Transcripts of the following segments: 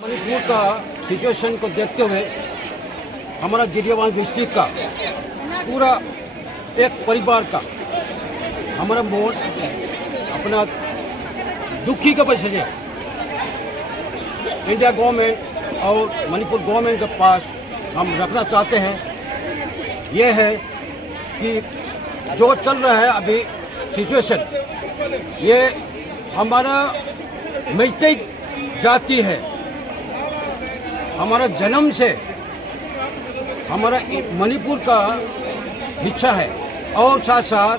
मणिपुर का सिचुएशन को देखते हुए हमारा जिरीबाम डिस्ट्रिक्ट का पूरा एक परिवार का हमारा मोड अपना दुखी का वजह से इंडिया गवर्नमेंट और मणिपुर गवर्नमेंट के पास हम रखना चाहते हैं। ये है कि जो चल रहा है अभी सिचुएशन, ये हमारा मैतेई जाति है, हमारा जन्म से हमारा मणिपुर का हिस्सा है और साथ साथ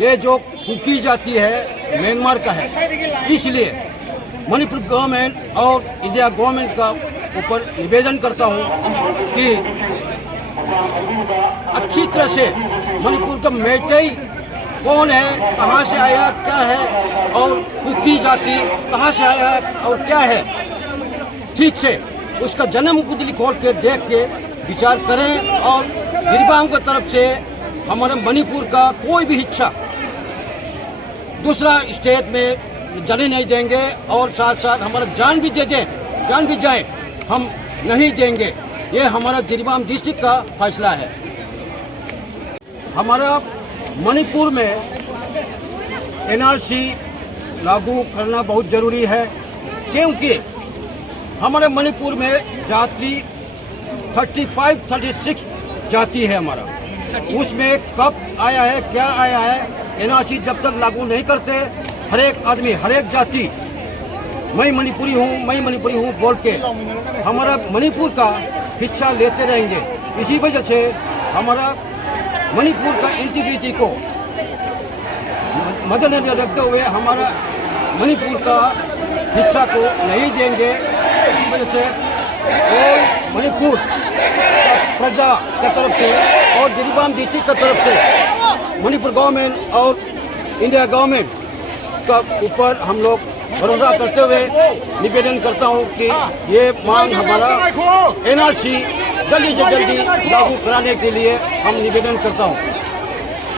ये जो कुकी जाति है म्यांमार का है। इसलिए मणिपुर गवर्नमेंट और इंडिया गवर्नमेंट का ऊपर निवेदन करता हूँ कि अच्छी तरह से मणिपुर का मैतेई कौन है, कहाँ से आया, क्या है, और कुकी जाति कहाँ से आया है और क्या है, ठीक से उसका जन्म कुंडली खोल के देख के विचार करें और जिरीबाम की तरफ से हमारे मणिपुर का कोई भी हिस्सा दूसरा स्टेट में जाने नहीं देंगे और साथ साथ हमारा जान भी दे दें, जान भी जाए, हम नहीं देंगे। ये हमारा जिरीबाम डिस्ट्रिक्ट का फैसला है। हमारा मणिपुर में एनआरसी लागू करना बहुत ज़रूरी है, क्योंकि हमारे मणिपुर में जाति 35-36 जाति है हमारा। उसमें कब आया है, क्या आया है, एनआरसी जब तक लागू नहीं करते हर एक आदमी, हर एक जाति मैं मणिपुरी हूँ बोल के हमारा मणिपुर का हिस्सा लेते रहेंगे। इसी वजह से हमारा मणिपुर का इंटीग्रिटी को मद्देनजर रखते हुए हमारा मणिपुर का हिस्सा को नहीं देंगे। इसी वजह से और मणिपुर का प्रजा की तरफ से और जिरीबाम डिस्ट्रिक्ट की तरफ से मणिपुर गवर्नमेंट और इंडिया गवर्नमेंट का ऊपर हम लोग भरोसा करते हुए निवेदन करता हूं कि ये मांग हमारा एनआरसी जल्दी से जल्दी लागू कराने के लिए हम निवेदन करता हूं।